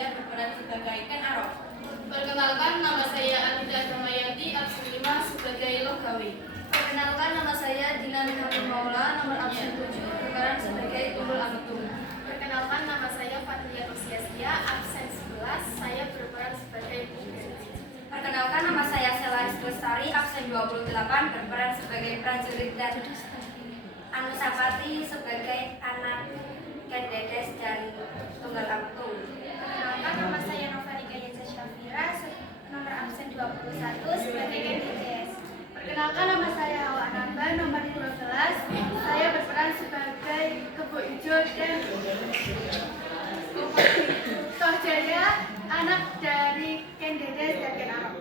saya berperan sebagai Ken Arok. Perkenalkan, nama saya Adinda Damayanti, absen 5 sebagai Logawi. Perkenalkan, nama saya Dina Minhamul Maula, nomor absen 7, berperan sebagai Tunggul Ametung. Perkenalkan, nama saya Fatria Nursiastia, absen 11, saya berperan sebagai Putri. Perkenalkan, nama saya Selaris Lestari, absen 28, berperan sebagai prajurit dan Anu Sapati sebagai anak Ken Dedes dan Tunggal Ametung. Perkenalkan, nama saya Novarika Yensa Syafira, nomor absen 21 sebagai Ken Dedes. Perkenalkan, nama saya Hawa Anamba, nomor 12, saya berperan sebagai Kebo Ijo dan Tohjaya, anak dari Ken Dedes dan Ken Arok.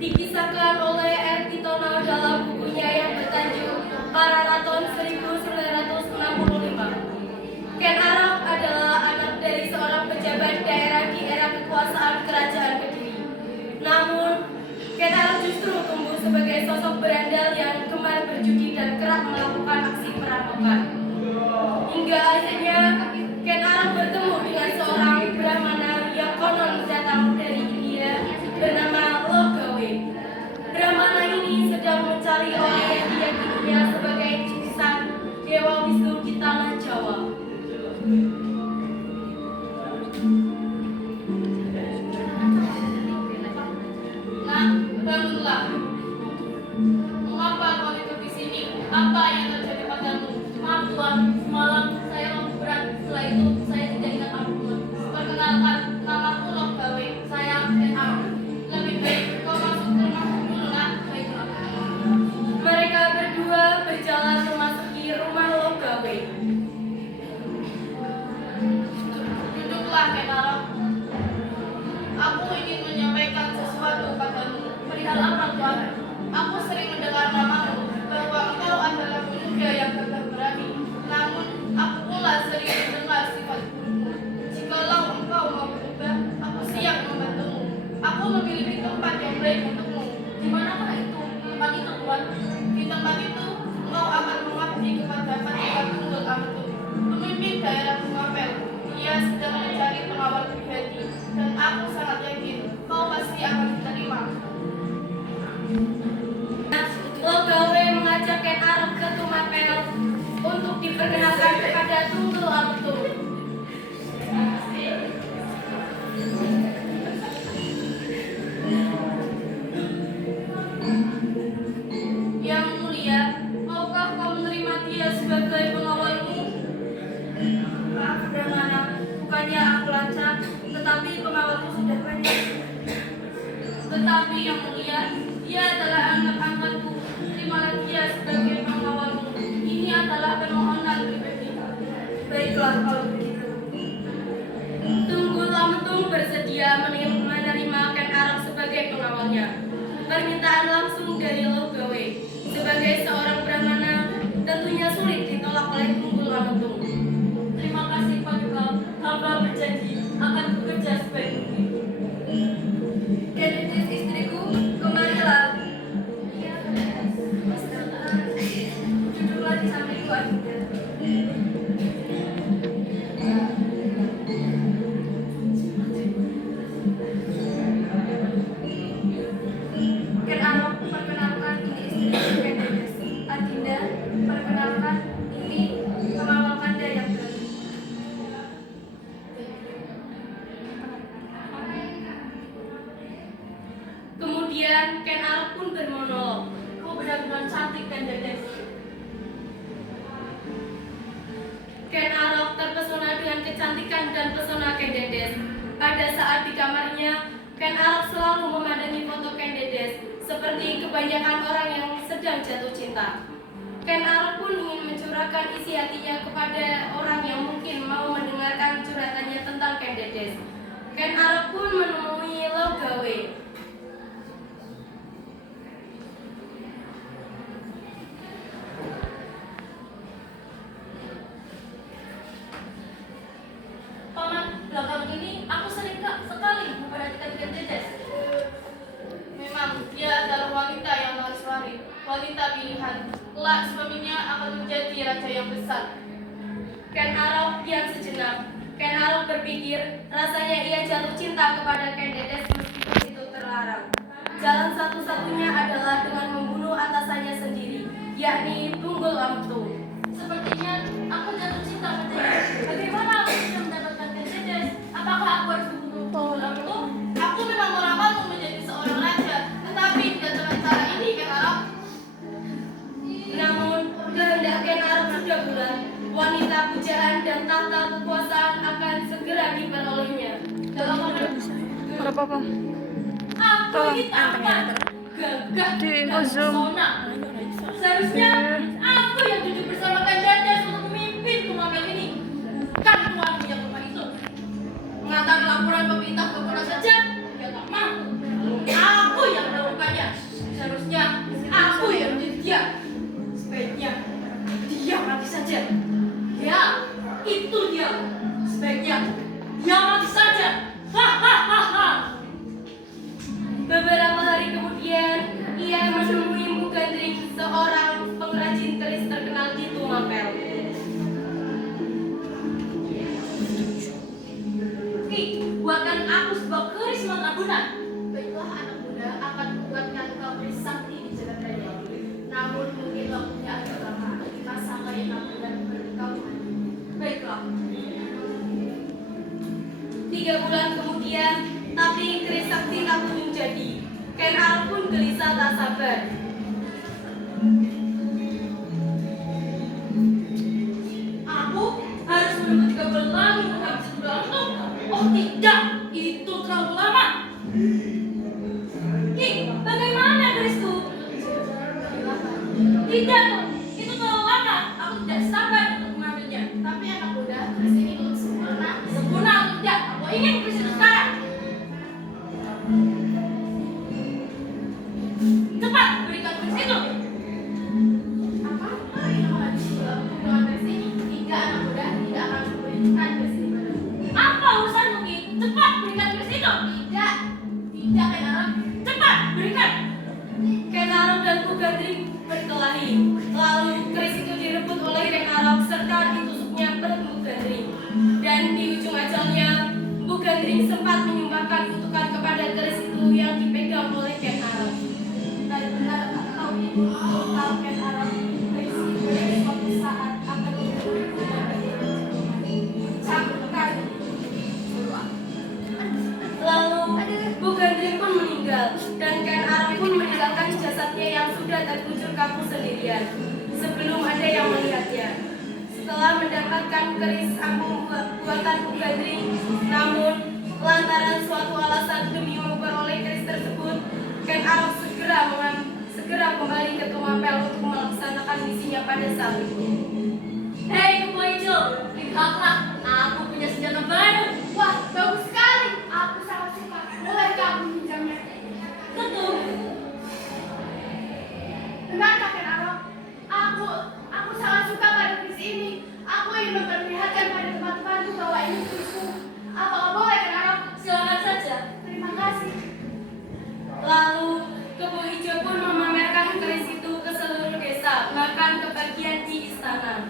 Dikisahkan oleh R. Titono dalam bukunya yang bertajuk Pararaton 1965. Ken Arok adalah anak dari seorang pejabat daerah di era kekuasaan Kerajaan Kediri. Namun, Ken Arok justru tumbuh sebagai sosok berandal yang gemar berjudi dan kerap melakukan aksi perampokan. Hingga akhirnya Ken Arok bertemu dengan seorang Brahmana yang konon datang dari India bernama Logawe. Brahmana ini sedang mencari orang yang diyakininya sebagai utusan Dewa Wisnu di tanah Jawa. Nah, bangunlah. Mengapa kau ikut di sini? Apa yang terjadi padamu? Maaf Tuan, semalam saya mampu berat. Setelah itu saya tidak ingat apapun. Perkenalkan, namaku Logawe. Saya Ken Arok. Lebih baik kau masuk ke rumahmu dulu, nak. Baiklah. Mereka berdua berjalan memasuki rumah Logawe. Duduklah, Ken Arok. Aku ingin menyampaikan sesuatu padamu. Perihal apa Tuan? Aku sering mendengar namamu bahwa engkau adalah pemuda yang gagah berani. Namun, aku pula sering mendengar sifat burukmu. Jikalau engkau mau berubah, aku siap membantumu. Aku memiliki tempat yang baik untukmu. Di manakah itu? Tempat itu Tuan? Di tempat itu, engkau akan mengabdi kepada Patria Tunggul Ametung, pemimpin daerah Bungapel. Dia sedang mencari pengawal pribadi, dan aku sangat yakin kau pasti akan diterima. Logawe mengajak Ken Arok ke Tumapel untuk diperkenalkan kepada Tunggul Ametung. Yang mulia, maukah kau menerima dia sebagai pengawalmu? Maaf Brahmana, bukannya aku lancang, tetapi pengawalku sudah banyak. Tetapi yang mulia, dia adalah anak angkatku. Terimalah dia sebagai pengawalmu. Ini adalah permohonan pribadi. Baiklah kalau begitu. Tunggul Ametung bersedia menerima Ken Arok sebagai pengawalnya. Permintaan langsung dari Logawe sebagai seorang Brahmana tentunya sulit ditolak oleh Tunggul Ametung. Terima kasih Pak Yukal. Hamba berjanji akan bekerja sebaik mungkin. Ken Dedes istriku, kemarilah. Duduklah di sampingku, Adinda. Ken Arok, perkenalkan ini istriku Ken Dedes. Adinda, perkenalkan ini pengawal Kanda yang baru. Kemudian Ken Arok pun bermonolog. Kau benar-benar cantik Ken Dedes. Ken Arok terpesona dengan kecantikan dan pesona Ken Dedes. Pada saat di kamarnya, Ken Arok selalu memandangi foto Ken Dedes seperti kebanyakan orang yang sedang jatuh cinta. Ken Arok pun ingin mencurahkan isi hatinya kepada orang yang mungkin mau mendengarkan curhatannya tentang Ken Dedes. Ken Arok pun menemui Logawe. Paman, belakangan ini aku sering sekali memperhatikan Ken Dedes. Memang dia adalah wanita yang laris-lari, wanita pilihan. Kelak suaminya akan menjadi raja yang besar. Ken Arok diam sejenak. Ken Arok berpikir, rasanya ia jatuh cinta kepada Ken Dedes meskipun itu terlarang. Jalan satu-satunya adalah dengan membunuh atasannya sendiri, yakni Tunggul Amtu. Sepertinya aku jatuh cinta padanya. Bagaimana aku bisa mendapatkan Ken Dedes? Apakah aku harus membunuh Tunggul Amtu? Aku memang meramalmu menjadi seorang raja, tetapi tidak dengan cara ini, Ken Arok. Namun, kehendak Ken Arok sudah bulat. Wanita pujaan dan tahta kekuasaan akan segera diperolehnya. Dalam Aku ini tampan, gagah dan pesona. Seharusnya aku yang duduk bersama Ken Dedes untuk memimpin Tumapel ini. Bukan tuanmu yang lemah itu. Mengantar laporan pemerintah ke mana saja, dia tak mampu. Aku yang melakukannya. Seharusnya aku yang menjadi dia. Sebaiknya dia mati saja. Ya, itu dia. Sebaiknya dia mati saja. Hahaha. Beberapa hari kemudian, ia menemui Mbu Gandring, seorang pengrajin keris terkenal di Tumapel. Buatkan aku sebuah keris mantragunan. Baiklah anak muda, akan membuatkan kau bersakti di jalan raya. Namun mungkin waktunya agak lama. Masa kaya anak muda baru kau mati. Baiklah. 3 bulan kemudian, tapi keris sakti tak kunjung jadi. Ken Arok pun gelisah tak sabar. Aku harus menunggu 3 bulan lagi untuk habis bulan itu. Oh tidak, itu terlalu lama. Bagaimana kerisku? Tidak, itu terlalu lama. Aku tidak sabar untuk mengambilnya. Tapi anak muda, keris ini belum sempurna. Sempurna atau tidak, aku ingin keris itu sekarang. Cepat berikan keris itu. Apa yang menghabisi waktu dengan keris ini? Tidak anak muda, tidak akan memberikan keris ini padamu. Apa urusanmu, Ki? Cepat berikan keris itu. Tidak, tidak Ken Arok. Cepat berikan. Ken Arok dan Mbu Gandring berkelahi. Lalu keris itu direbut oleh Ken Arok serta ditusuknya perut Mbu Gandring. Dan di ujung ajalnya, Mbu Gandring sempat menyumbangkan kutukan kepada keris itu yang dipegang oleh Ken Arok. Benar-benar atau ibu tahu Ken Arok keris itu dari suatu saat akan membunuhku dan camkan. Lalu Mbu Gandring pun meninggal dan Ken Arok pun meninggalkan jasadnya yang sudah terkucur kaku sendirian sebelum ada yang melihatnya. Setelah mendapatkan keris ampung buatan Mbu Gandring, namun lantaran suatu alasan demi memperoleh keris tersebut, Ken Arok segera kembali ke Tumapel untuk melaksanakan misinya pada saat itu. Hei Kebo Hijau, lihatlah, aku punya senjata baru. Wah, bagus sekali. Aku sangat suka. Bolehkah aku meminjamnya? Tentu. Benarkah Ken Arok? Aku sangat suka pada keris ini. Aku ingin memperlihatkan pada teman-temanku bahwa ini kerisku. Apakah boleh Ken Arok? Silakan saja. Terima kasih. Lalu Kebo Hijau pun memamerkan keris itu ke seluruh desa, bahkan ke bagian di istana.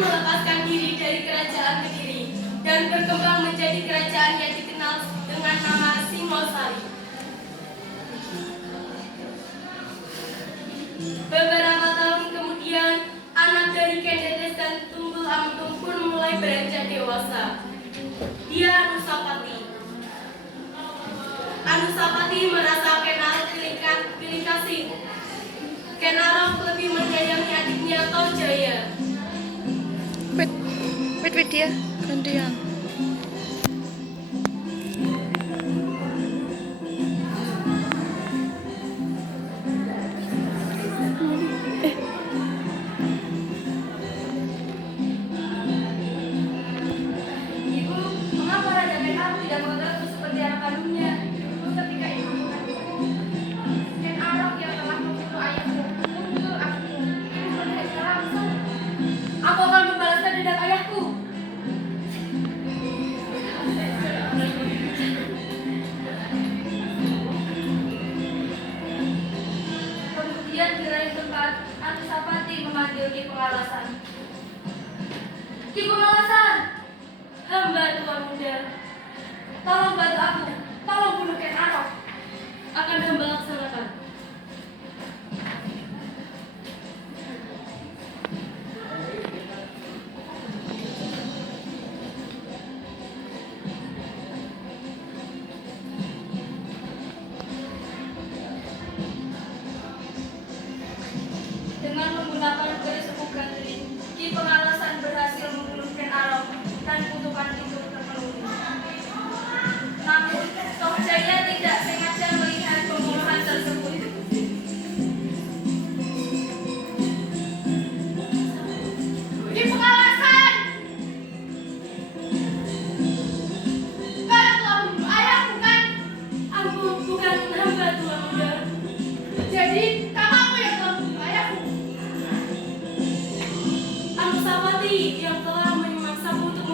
melepaskan diri dari kerajaan Kediri dan berkembang menjadi kerajaan yang dikenal dengan nama Singosari. Beberapa tahun kemudian, anak dari Kendetes dan Tunggul Ampung pun mulai beranjak dewasa. Dia Anusapati. Anusapati merasa Ken Arok pilih kasih. Ken Arok lebih menyayangi adiknya Tohjaya. Wait dia gantian. Ibu, mengapa Raja Ken Arok tidak menganggapku seperti anak kandungnya? Ketika ibu mengatakanku, Ken Arok yang telah membunuh ayahmu, Tunggul Ampung, ibu melihatnya langsung. Aku akan membalaskan dendam ayahku. Kemudian di lain tempat, Anusapati memanggil Ki Pengalasan. Ki Pengalasan, hamba Tuan Muda. Tolong bantu aku, tolong bunuh Ken Arok. Akan hamba laksanakan. Dengan menggunakan keris Gantri, Ki Pengalasan berhasil membunuh Ken Arok dan kutukan itu terpenuhi. Namun, Tohjaya tidak sengaja melihat pembunuhan tersebut. Ki Pengalasan! Kalian telah membunuh ayah, bukan? Ampun, bukan hamba Tuan Muda. Jadi, kamu yang telah membunuh ayahku. Anusapati yang telah memaksamu untuk